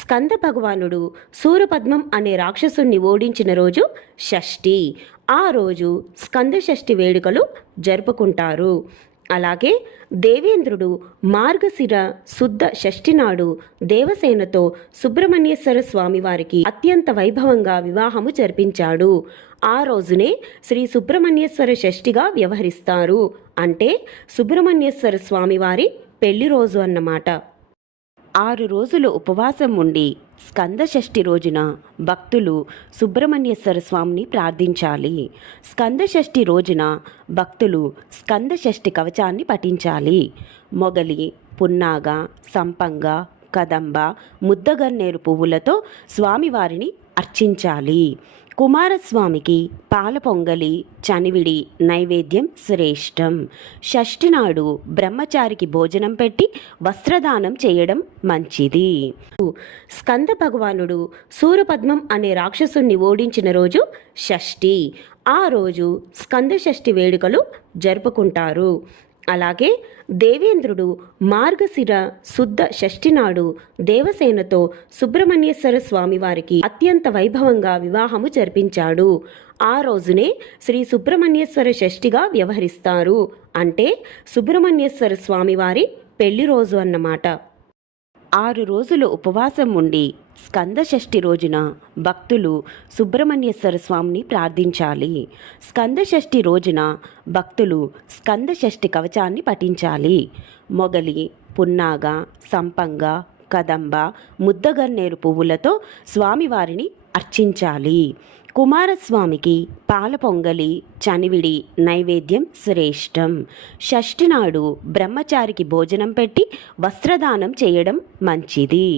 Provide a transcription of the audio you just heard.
స్కంద భగవానుడు సూరపద్మం అనే రాక్షసుణ్ణి ఓడించిన రోజు షష్ఠి. ఆ రోజు స్కంద షష్ఠి వేడుకలు జరుపుకుంటారు. అలాగే దేవేంద్రుడు మార్గశిర శుద్ధ షష్ఠి నాడు దేవసేనతో సుబ్రహ్మణ్యేశ్వర స్వామి వారికి అత్యంత వైభవంగా వివాహము జరిపించాడు. ఆ రోజునే శ్రీ సుబ్రహ్మణ్యేశ్వర షష్ఠిగా వ్యవహరిస్తారు. అంటే సుబ్రహ్మణ్యేశ్వర స్వామి వారి పెళ్లి రోజు అన్నమాట. 6 రోజులు ఉపవాసం ఉండి స్కంద షష్ఠి రోజున భక్తులు సుబ్రహ్మణ్యేశ్వర స్వామిని ప్రార్థించాలి. స్కంద షష్ఠి రోజున భక్తులు స్కంద షష్ఠి కవచాన్ని పఠించాలి. మొగలి, పున్నాగ, సంపంగ, కదంబ, ముద్దగన్నేరు పువ్వులతో స్వామివారిని అర్చించాలి. కుమారస్వామికి పాల పొంగలి, చనివిడి నైవేద్యం శ్రేష్టం. షష్ఠి నాడు బ్రహ్మచారికి భోజనం పెట్టి వస్త్రదానం చేయడం మంచిది. స్కంద భగవానుడు సూరపద్మం అనే రాక్షసుణ్ణి ఓడించిన రోజు షష్ఠి. ఆ రోజు స్కంద షష్ఠి వేడుకలు జరుపుకుంటారు. అలాగే దేవేంద్రుడు మార్గశిర శుద్ధ షష్ఠి నాడు దేవసేనతో సుబ్రహ్మణ్యేశ్వర స్వామి వారికి అత్యంత వైభవంగా వివాహము జరిపించాడు. ఆ రోజునే శ్రీ సుబ్రహ్మణ్యేశ్వర షష్ఠిగా వ్యవహరిస్తారు. అంటే సుబ్రహ్మణ్యేశ్వర స్వామి వారి పెళ్లి రోజు అన్నమాట. 6 రోజులు ఉపవాసం ఉండి స్కంద షష్ఠి రోజున భక్తులు సుబ్రహ్మణ్యేశ్వర స్వామిని ప్రార్థించాలి. స్కంద షష్ఠి రోజున భక్తులు స్కంద షష్ఠి కవచాన్ని పఠించాలి. మొగలి, పున్నాగ, సంపంగ, కదంబ, ముద్దగన్నేరు పువ్వులతో స్వామివారిని అర్చించాలి. కుమారస్వామికి పాల పొంగలి, చనివిడి నైవేద్యం శ్రేష్టం. షష్ఠి నాడు బ్రహ్మచారికి భోజనం పెట్టి వస్త్రదానం చేయడం మంచిది.